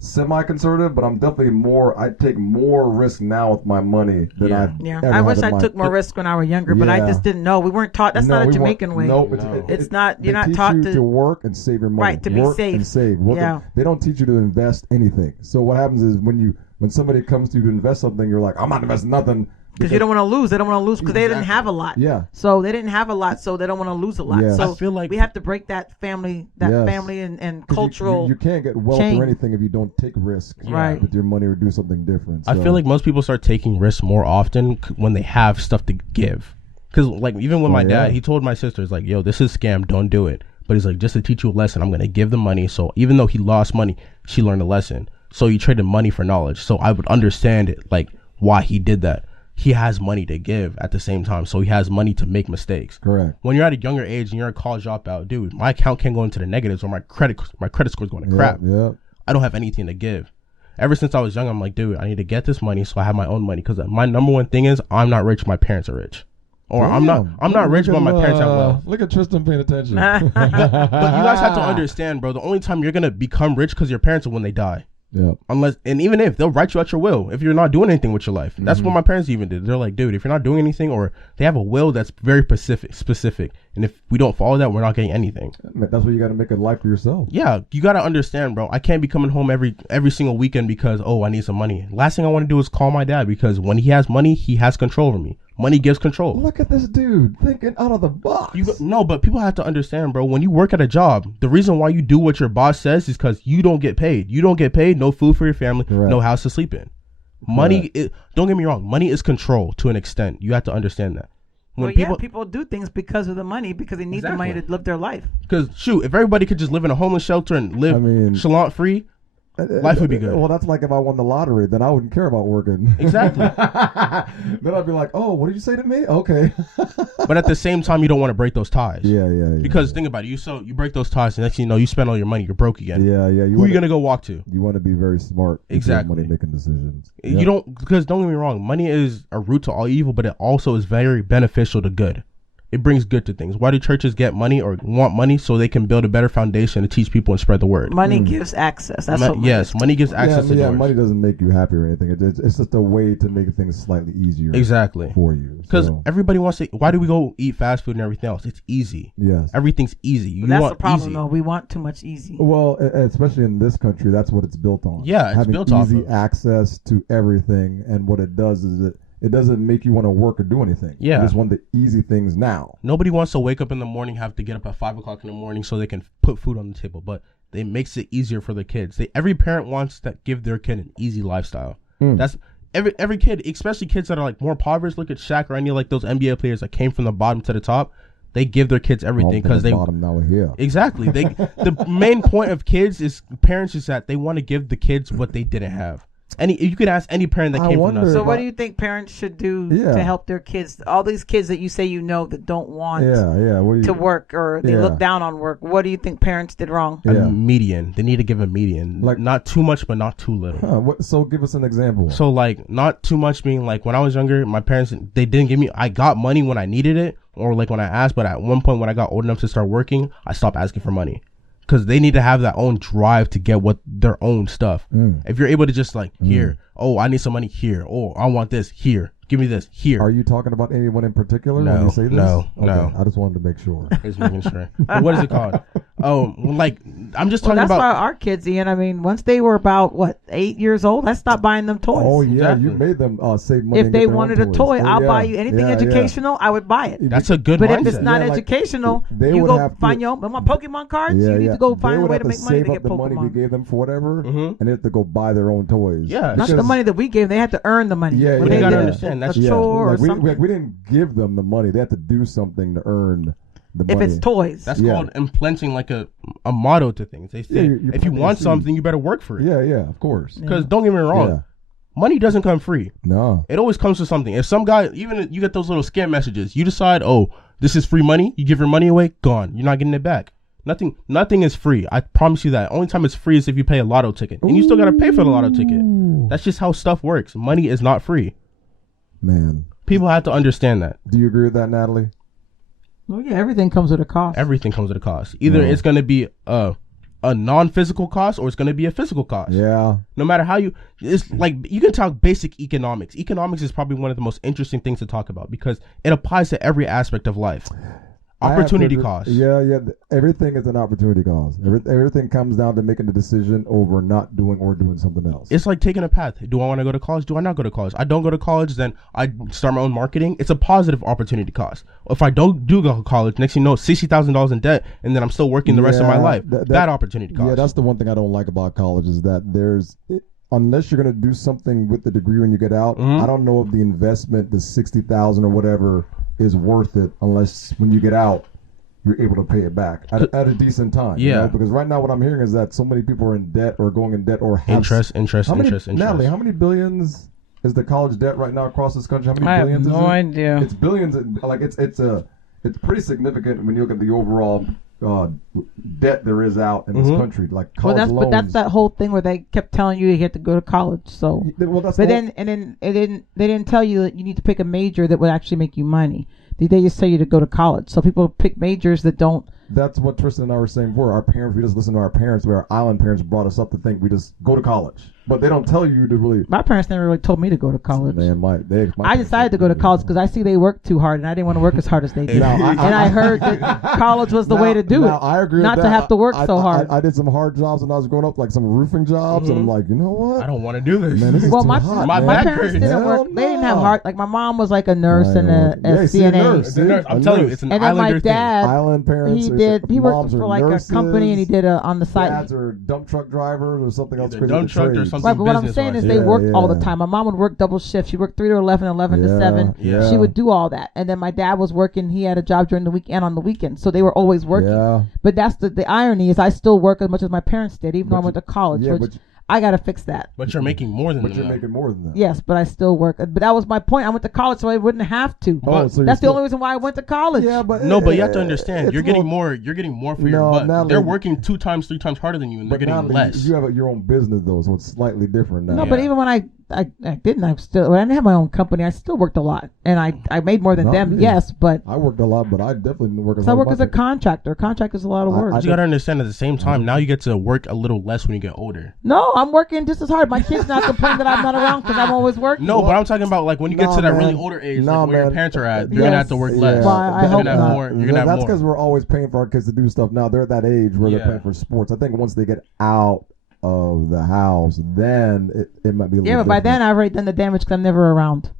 semi-conservative, but I'm definitely I take more risk now with my money than I've ever I wish had I took more risk when I was younger, but I just didn't know. We weren't taught. That's not a Jamaican way. No, it's not. You're not teach taught you to work and save your money. Right, to be safe and save. They don't teach you to invest anything. So what happens is when somebody comes to you to invest something, you're like, I'm not investing nothing. Because you don't want to lose. They don't want to lose because they didn't have a lot. Yeah. So they didn't have a lot, so they don't want to lose a lot. Yeah. So I feel like we have to break that family and cultural. You can't get wealth chain. or anything if you don't take risks with your money or do something different. So. I feel like most people start taking risks more often when they have stuff to give. Because like even with my dad, he told my sisters like, "Yo, this is a scam. Don't do it." But he's like, just to teach you a lesson, I'm gonna give the money. So even though he lost money, she learned a lesson. So he traded money for knowledge. So I would understand it, like why he did that. he has money to give at the same time. So he has money to make mistakes. Correct. When you're at a younger age and you're a college dropout, dude, my account can't go into the negatives or my credit score is going to crap. Yeah. I don't have anything to give. Ever since I was young, I'm like, dude, I need to get this money so I have my own money. Because my number one thing is I'm not rich, my parents are rich. Or Damn. I'm not rich, but my parents have wealth. Look at Tristan paying attention. But you guys have to understand, bro, the only time you're going to become rich because your parents are when they die. Yeah. And even if they'll write you out your will if you're not doing anything with your life. That's what my parents even did. They're like, dude, if you're not doing anything, or they have a will that's very specific, and if we don't follow that, we're not getting anything. That's why you got to make a life for yourself. Yeah, you got to understand, bro. I can't be coming home every single weekend because I need some money. Last thing I want to do is call my dad, because when he has money, he has control over me. Money gives control. Look at this dude thinking out of the box. No, but people have to understand, bro. When you work at a job, the reason why you do what your boss says is because you don't get paid. You don't get paid, no food for your family, Correct. no house to sleep in. Money, don't get me wrong, money is control to an extent. You have to understand that. When people do things because of the money, because they need the money to live their life. Because, shoot, if everybody could just live in a homeless shelter and live chalant free, life would be good. Well, that's like if I won the lottery, then I wouldn't care about working. Exactly. Then I'd be like, oh, what did you say to me? Okay. But at the same time, you don't want to break those ties. Yeah. Because think about it, you break those ties, and next thing you know, you spend all your money, you're broke again. Yeah. Who are you gonna go walk to? You want to be very smart. Exactly. Money making decisions. You don't, because don't get me wrong, money is a root to all evil, but it also is very beneficial to good. It brings good to things. Why do churches get money or want money? So they can build a better foundation to teach people and spread the word. Money gives access. That's what money gives access to doors. Money doesn't make you happy or anything. It's just a way to make things slightly easier. Exactly. For you. Because everybody wants to. Why do we go eat fast food and everything else? It's easy. Yes. Everything's easy. That's the problem, though. We want too much easy. Well, especially in this country, that's what it's built on. Yeah, it's built off easy access to everything, and what it does is it doesn't make you want to work or do anything. Yeah. You just want the easy things now. Nobody wants to wake up in the morning, have to get up at 5 o'clock in the morning so they can put food on the table, but it makes it easier for the kids. Every parent wants to give their kid an easy lifestyle. That's every kid, especially kids that are like more impoverished. Look at Shaq or any like those NBA players that came from the bottom to the top. They give their kids everything because they bottom now we're here. Exactly. The main point of parents is that they want to give the kids what they didn't have. You could ask any parent that came from us. So what do you think parents should do to help their kids? All these kids that you say that don't want to work, or they look down on work. What do you think parents did wrong? A median. They need to give a median. Like not too much, but not too little. So give us an example. So like not too much being like when I was younger, my parents, they didn't give me, I got money when I needed it, or like when I asked, but at one point when I got old enough to start working, I stopped asking for money. Because they need to have that own drive to get their own stuff. If you're able to just like, here, I need some money here. Oh, I want this here. Give me this here. Are you talking about anyone in particular when you say this? No. I just wanted to make sure. Just making sure. But what is it called? Like I'm just talking that's about. That's why our kids, Ian. I mean, once they were about 8 years old, I stopped buying them toys. Oh yeah, you made them save money. If they wanted a toy, I'll buy you anything educational. I would buy it. That's a good. But mindset. if it's not educational, you go find your own. I want Pokemon cards. You need to go find a way to make money to get the Pokemon. money we gave them for whatever, and they have to go buy their own toys. Yeah, not the money that we gave. They had to earn the money. Yeah, you gotta understand. That's a chore or something. We didn't give them the money. They had to do something to earn the money. If it's toys. That's called implanting like a motto to things. They say, if you want something, you better work for it. Yeah, of course. Because don't get me wrong, money doesn't come free. No. It always comes with something. If some guy, even you get those little scam messages, you decide, this is free money, you give your money away, gone. You're not getting it back. Nothing is free. I promise you that. Only time it's free is if you pay a lotto ticket. And you still got to pay for the lotto ticket. That's just how stuff works. Money is not free. Man. People have to understand that. Do you agree with that, Nathalie? Well, yeah, everything comes with a cost. Everything comes with a cost. Either it's going to be a non-physical cost or it's going to be a physical cost. Yeah. No matter how it's like, you can talk basic economics. Economics is probably one of the most interesting things to talk about because it applies to every aspect of life. Opportunity cost. Yeah. Everything is an opportunity cost. Everything comes down to making a decision over not doing or doing something else. It's like taking a path. Do I want to go to college? Do I not go to college? I don't go to college, then I start my own marketing. It's a positive opportunity cost. If I do go to college, next thing you know, $60,000 in debt, and then I'm still working the rest of my life. Bad opportunity cost. Yeah, that's the one thing I don't like about college is that unless you're going to do something with the degree when you get out, I don't know if the investment, the $60,000 or whatever, is worth it unless when you get out you're able to pay it back at a decent time. Yeah, because right now what I'm hearing is that so many people are in debt or going in debt or have interest. Natalie, how many billions is the college debt right now across this country? How many I billions have no idea. It's billions. Like it's pretty significant when you look at the overall debt there is out in this country. Like college loans. But that's that whole thing where they kept telling you had to go to college. So, they didn't tell you that you need to pick a major that would actually make you money. They just tell you to go to college. So people pick majors that don't. That's what Tristan and I were saying before. Our parents, we just listen to our parents. Where our island parents brought us up to think we just go to college, but they don't tell you to really. My parents never really told me to go to college. Man, I decided to go to college because I see they work too hard, and I didn't want to work as hard as they do. I heard that college was the way to do it. I agree. Not with to that. have to work so hard. I did some hard jobs when I was growing up, like some roofing jobs, and I'm like, you know what? I don't want to do this. Man, this is too hot, my parents didn't work. They didn't have hard. Like my mom was like a nurse and a CNA. I'm telling you, it's an islander thing. Island parents. He worked for like a company, and he did on the side. Dads are dump truck drivers or something else. Dump truck or something. Right, but what I'm saying is they worked all the time. My mom would work double shift. She worked 3 to 11, 11 to 7. Yeah. She would do all that, and then my dad was working. He had a job during the week and on the weekend, so they were always working. Yeah. But that's the irony is I still work as much as my parents did, even though I went to college. Yeah, which I gotta fix that. But you're making more than that. But you're making more than that. Yes, but I still work. But that was my point. I went to college so I wouldn't have to. So that's the only reason why I went to college. Yeah, but but you have to understand, you're getting more. You're getting more for your buck. Natalie, they're working 2 times, 3 times harder than you, and they're getting Natalie, less. You have your own business though, so it's slightly different now. No, but even when I didn't, when I didn't have my own company, I still worked a lot, and I made more than them. Yes, but I worked a lot, but I definitely didn't work as hard. So I work as a contractor. Contractor's a lot of work. But you gotta understand at the same time, now you get to work a little less when you get older. No, I'm working just as hard. My kids not complain that I'm not around because I'm always working. No, but I'm talking about like when you get to that really older age, like where your parents are at, you're gonna have to work less. I hope not. You're gonna have more. That's because we're always paying for our kids to do stuff. Now they're at that age where they're paying for sports. I think once they get out of the house, then it might be a little but by then I've already done the damage because I'm never around.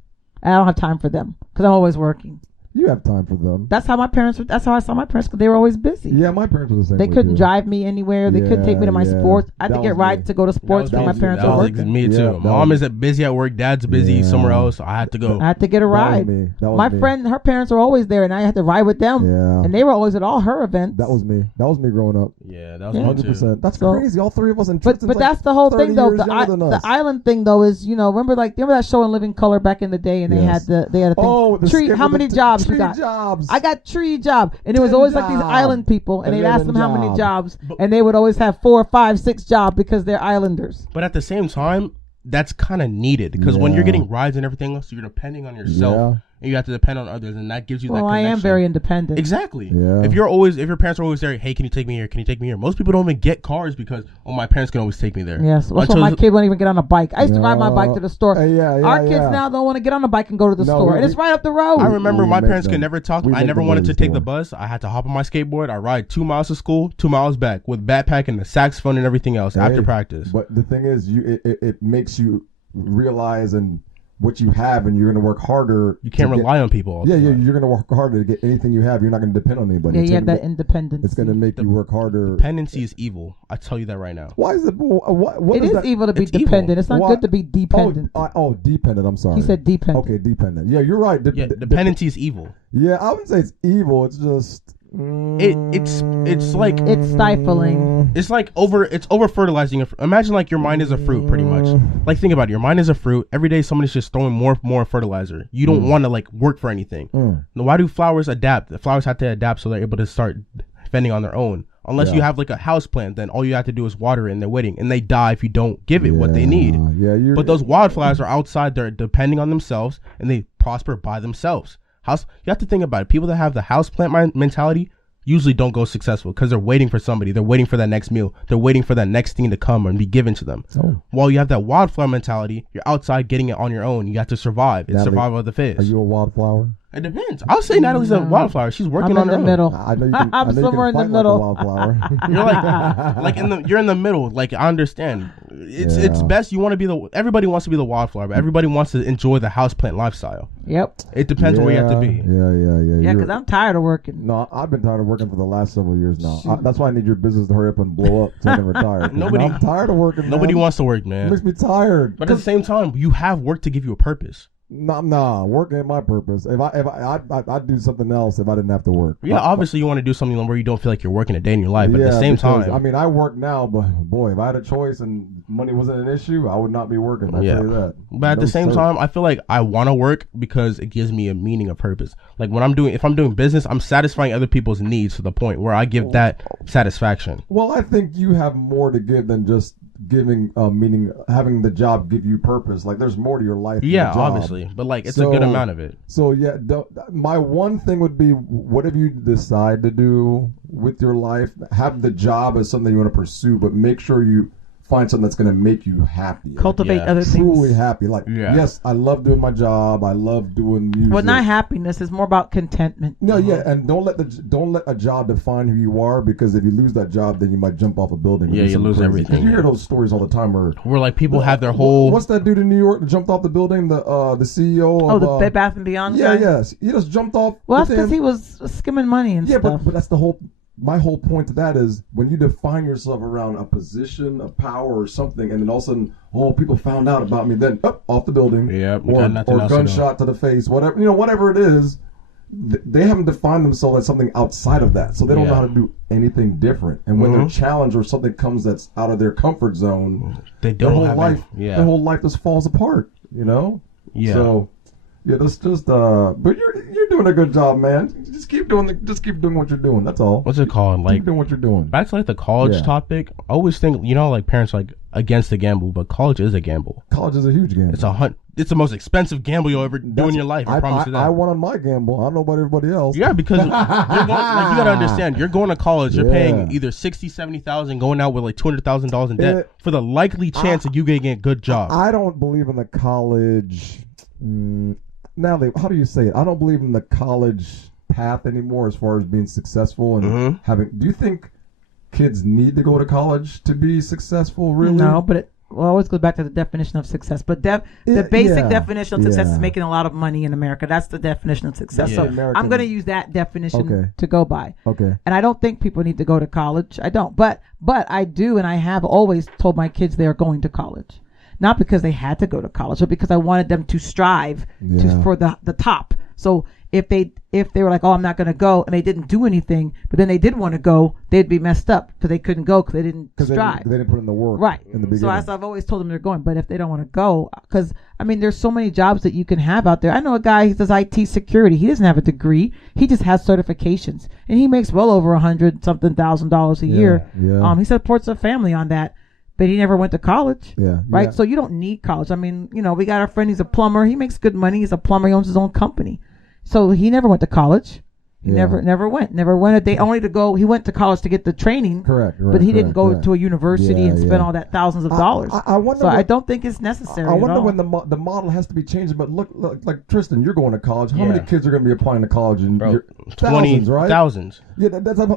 I don't have time for them because I'm always working. You have time for them. That's how I saw my parents because they were always busy. Yeah, my parents were the same. They couldn't drive me anywhere. They couldn't take me to my sports. I had to get rides to go to sports because my parents were working. Me too. Mom is busy at work. Dad's busy somewhere else. I had to go. I had to get a ride. My friend, her parents were always there, and I had to ride with them. Yeah. And they were always at all her events. That was me. That was me growing up. Yeah, that was 100%. That's crazy. All 3 of us. And but that's the whole thing, though. The island thing, though, is remember that show in Living Color back in the day, and they had a thing. Oh, tree. How many jobs you got? I got tree job, and it was always like these island people, and they'd ask them how many jobs, and they would always have 4, 5, 6 jobs because they're islanders. But at the same time, that's kind of needed because when you're getting rides and everything else, you're depending on yourself. And you have to depend on others, and that gives you that connection. I am very independent. Exactly. Yeah. If your parents are always there, hey, can you take me here? Can you take me here? Most people don't even get cars because my parents can always take me there. Yes. That's why my kid won't even get on a bike. I used to ride my bike to the store. Our kids now don't want to get on a bike and go to the store, and it's right up the road. I remember my parents could never talk. I never wanted to take the bus. I had to hop on my skateboard. I ride 2 miles to school, 2 miles back with backpack and the saxophone and everything else after practice. But the thing is, it makes you realize what you have, and you're going to work harder. You can't rely on people all the time. You're going to work harder to get anything you have. You're not going to depend on anybody. Yeah, you have that independence. It's going to make you work harder. Dependency is evil. I tell you that right now. Why is it? What it is evil to be dependent. It's not good to be dependent. Dependent. I'm sorry. He said dependent. Okay, dependent. Yeah, you're right. Dependency is evil. Yeah, I wouldn't say it's evil. It's just... It's like it's stifling. It's like over fertilizing. Imagine like your mind is a fruit, pretty much. Like think about it. Your mind is a fruit. Every day somebody's just throwing more fertilizer. You don't want to like work for anything. Now, why do flowers adapt? The flowers have to adapt so they're able to start fending on their own. Unless you have like a house plant, then all you have to do is water it and they're waiting, and they die if you don't give it what they need. But those wildflowers are outside. They're depending on themselves, and they prosper by themselves. You have to think about it. People that have the house plant mentality usually don't go successful because they're waiting for somebody. They're waiting for that next meal. They're waiting for that next thing to come and be given to them. While you have that wildflower mentality, you're outside getting it on your own. You have to survive. It's survival of the fittest. Are you a wildflower? It depends. I'll say Natalie's a wildflower. She's working on her own. I'm in the middle. I know you can, I'm somewhere in the middle. Like a wildflower. You're in the middle. Like I understand. It's best. You want to be everybody wants to be the wildflower, but everybody wants to enjoy the houseplant lifestyle. Yep. It depends on where you have to be. Yeah, because I'm tired of working. No, I've been tired of working for the last several years now. That's why I need your business to hurry up and blow up so I can retire. I'm tired of working. Nobody wants to work, man. It makes me tired. But at the same time, you have work to give you a purpose. Nah, work ain't my purpose. I'd do something else if I didn't have to work. Yeah, obviously you want to do something where you don't feel like you're working a day in your life, but at the same time, I mean, I work now, but boy, if I had a choice and money wasn't an issue, I would not be working. I tell you that. But at the same time, I feel like I want to work because it gives me a meaning, a purpose. Like if I'm doing business, I'm satisfying other people's needs to the point where I give that satisfaction. Well, I think you have more to give than just giving meaning, having the job give you purpose. Like there's more to your life. Yeah, obviously, but like it's a good amount of it. So yeah, my one thing would be, whatever you decide to do with your life, have the job as something you want to pursue, but make sure you find something that's going to make you happy. Cultivate other things. Truly happy. Like, yes, I love doing my job. I love doing music. Well, not happiness. It's more about contentment. No, yeah, and don't let a job define who you are, because if you lose that job, then you might jump off a building. Yeah, you lose everything. You hear those stories all the time where like people have their whole. What's that dude in New York that jumped off the building? The CEO of the Bed Bath & Beyond guy? Yes. He just jumped off. Well, that's because he was skimming money and stuff. Yeah, but that's the whole. My whole point to that is, when you define yourself around a position of power or something, and then all of a sudden, people found out about me, then off the building, or gunshot to the face, whatever it is, they haven't defined themselves as something outside of that, so they don't know how to do anything different. And when they're challenged or something comes that's out of their comfort zone, their whole life just falls apart. Yeah. So. Yeah, that's just but you're doing a good job, man. Just keep doing what you're doing. That's all. What's it called? Like, keep doing what you're doing. Back to like the college topic. I always think, like parents are like against the gamble, but college is a gamble. College is a huge gamble. It's the most expensive gamble you'll ever do in your life. I promise you that. I won on my gamble. I don't know about everybody else. Yeah, because you gotta understand, you're going to college. You're paying either $60,000-$70,000, going out with like $200,000 in debt for the likely chance that you get a good job. I don't believe in the college. Nathalie, how do you say it? I don't believe in the college path anymore as far as being successful and having. Do you think kids need to go to college to be successful? Really? No, but it always goes back to the definition of success. But the basic definition of success is making a lot of money in America. That's the definition of success. So I'm going to use that definition to go by. Okay. And I don't think people need to go to college. I don't. But I do, and I have always told my kids they are going to college. Not because they had to go to college, but because I wanted them to strive for the top. So if they were like, oh, I'm not going to go, and they didn't do anything, but then they did want to go, they'd be messed up because they couldn't go because they didn't strive. They didn't put in the work. Right. In the beginning. So I've always told them they're going, but if they don't want to go, because I mean, there's so many jobs that you can have out there. I know a guy, he does IT security. He doesn't have a degree. He just has certifications, and he makes well over $100,000 a year. Yeah. He supports a family on that. But he never went to college, right? Yeah. So you don't need college. I mean, we got our friend, he's a plumber. He makes good money. He's a plumber. He owns his own company. So he never went to college. He never went a day only to go. He went to college to get the training. Correct. But he didn't go to a university and spend all that thousands of dollars. I wonder. So I don't think it's necessary. I wonder when the model has to be changed. But look, like Tristan, you're going to college. How many kids are going to be applying to college? Thousands, right? Thousands. Yeah,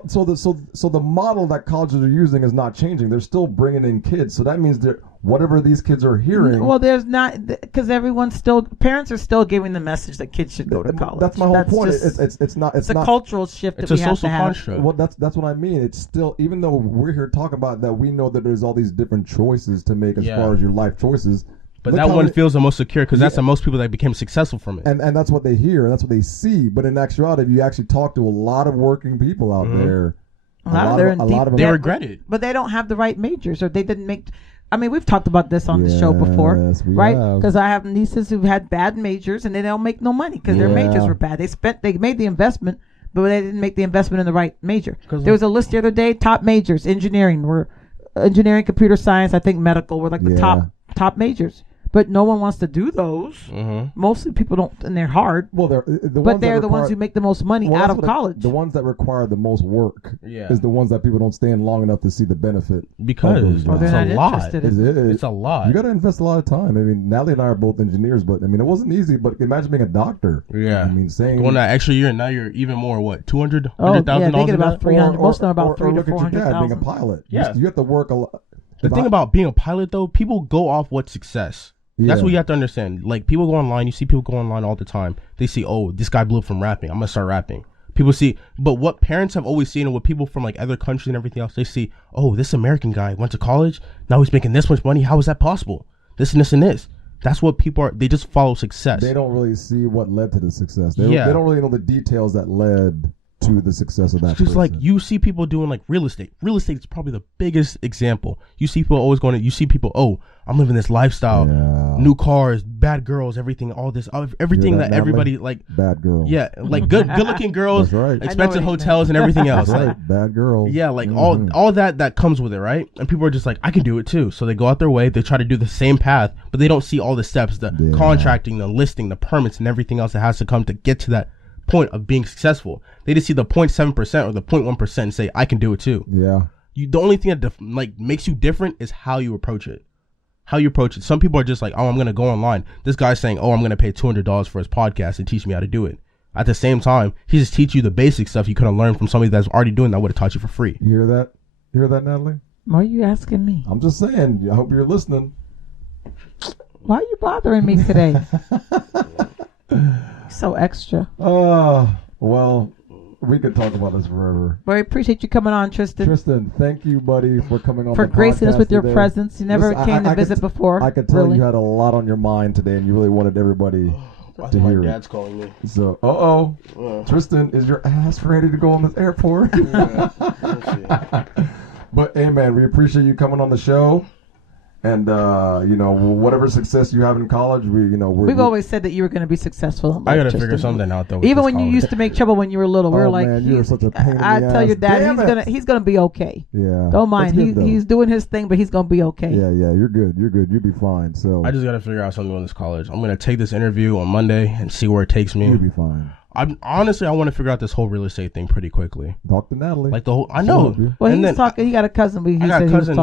so the model that colleges are using is not changing. They're still bringing in kids. So that means that whatever these kids are hearing. Well, there's not, because parents are still giving the message that kids should go to college. That's my whole point. It's not. It's a cultural shift. It's a social construct. Well, that's what I mean. It's still, even though we're here talking about that, we know that there's all these different choices to make as far as your life choices. But that one feels the most secure because that's the most people that became successful from it. And that's what they hear, and that's what they see. But in actuality, if you actually talk to a lot of working people out there, a lot of them, they regret it. But they don't have the right majors, or they didn't make. I mean, we've talked about this on the show before, right? Because I have nieces who've had bad majors, and they don't make no money because their majors were bad. They made the investment, but they didn't make the investment in the right major. There was a list the other day: top majors, engineering, computer science, I think medical were like the top majors. But no one wants to do those. Mostly people don't, and they're hard. Well, they're the ones who make the most money out of college. The ones that require the most work is the ones that people don't stay in long enough to see the benefit. Because it's a lot. It's a lot. You got to invest a lot of time. I mean, Nathalie and I are both engineers, but I mean, it wasn't easy. But imagine being a doctor. Yeah. I mean, going that extra year, and now you're even more. What, $200,000? They get about 300. Most of them are about 300 to 400,000. Being a pilot. Yeah. You have to work a lot. The thing about being a pilot, though, people go off what's success. That's what you have to understand. Like, people go online. You see people go online all the time. They see, oh, this guy blew up from rapping. I'm going to start rapping. People see, but what parents have always seen, and what people from like other countries and everything else, they see, oh, this American guy went to college. Now he's making this much money. How is that possible? This and this and this. That's what people are. They just follow success. They don't really see what led to the success. They don't really know the details that led to the success of that. Just like you see people doing like real estate. Real estate is probably the biggest example. You see people always going to. You see people. Oh, I'm living this lifestyle. Yeah. New cars, bad girls, everything. All this, everything that everybody like. Bad girls. Yeah, like good-looking girls. That's right. Expensive hotels and everything else. That's right. Like, bad girls. Yeah, like all that comes with it, right? And people are just like, I can do it too. So they go out their way. They try to do the same path, but they don't see all the steps, the contracting, the listing, the permits, and everything else that has to come to get to that point of being successful. They just see the 0.7% or the 0.1% and say, I can do it too. Yeah. The only thing that makes you different is how you approach it. How you approach it. Some people are just like, oh, I'm going to go online. This guy's saying, oh, I'm going to pay $200 for his podcast and teach me how to do it. At the same time, he just teach you the basic stuff you could have learned from somebody that's already doing that would have taught you for free. You hear that? You hear that, Nathalie? Why are you asking me? I'm just saying. I hope you're listening. Why are you bothering me today? So extra. Well, we could talk about this forever. But I appreciate you coming on, Tristan. Tristan, thank you, buddy, for coming on for the gracing us with today. your presence. You never came to visit before. I could tell you had a lot on your mind today, and you really wanted everybody to hear my dad's calling me. So, Tristan, is your ass ready to go on this airport? Yeah. But, hey, man, we appreciate you coming on the show. And, whatever success you have in college, we've always said that you were going to be successful. I got to figure something out, though. Even when you used to make trouble when you were little, we were like, man, you were such a pain in the I tell ass. your dad, he's gonna be okay. Yeah. Don't mind. He's doing his thing, but he's going to be okay. Yeah, you're good. You'll be fine. So I just got to figure out something on this college. I'm going to take this interview on Monday and see where it takes me. You'll be fine. I want to figure out this whole real estate thing pretty quickly. Talk to Nathalie. Like the whole, I know. Well, he's talking. He got a cousin, but I got a cousin,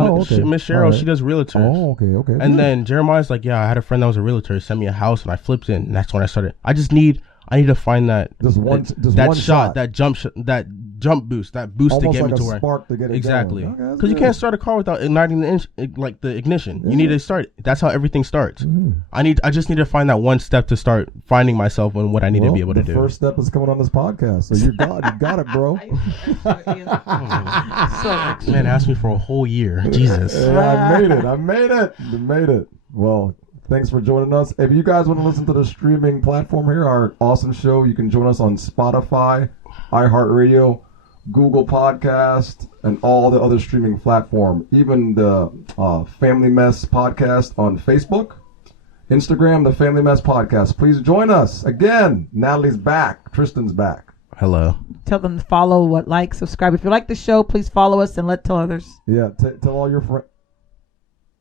Miss Cheryl. Right. She does realtors. Oh, okay. And then Jeremiah's like, yeah, I had a friend that was a realtor. He sent me a house, and I flipped it, and that's when I started. I need to find that one shot, that jump boost, that boost almost to get like me to a where spark to get it exactly. Because you can't start a car without igniting the ignition. Yeah. You need to start. That's how everything starts. Mm-hmm. I just need to find that one step to start finding myself and what I need to be able to do. The first step is coming on this podcast, so you got it, bro. Man, asked me for a whole year. Jesus. Yeah, I made it. Well, thanks for joining us. If you guys want to listen to the streaming platform here, our awesome show, you can join us on Spotify, iHeartRadio, Google Podcast, and all the other streaming platform. Even the Family Mess Podcast on Facebook, Instagram, the Family Mess Podcast. Please join us. Again, Nathalie's back. Tristan's back. Hello. Tell them to follow, like, subscribe. If you like the show, please follow us and tell others. Yeah, tell all your friends.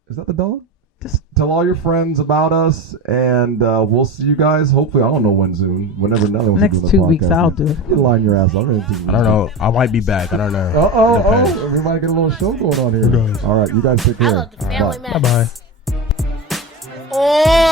Is that the dog? Just tell all your friends about us, and we'll see you guys. Hopefully, I don't know when soon. Whenever Nathalie wants next to do the 2 podcast. weeks, I'll do it. You line your ass up. I don't know. I might be back. I don't know. We might get a little show going on here. All right, you guys take care. I love the family mess. Bye bye. Oh!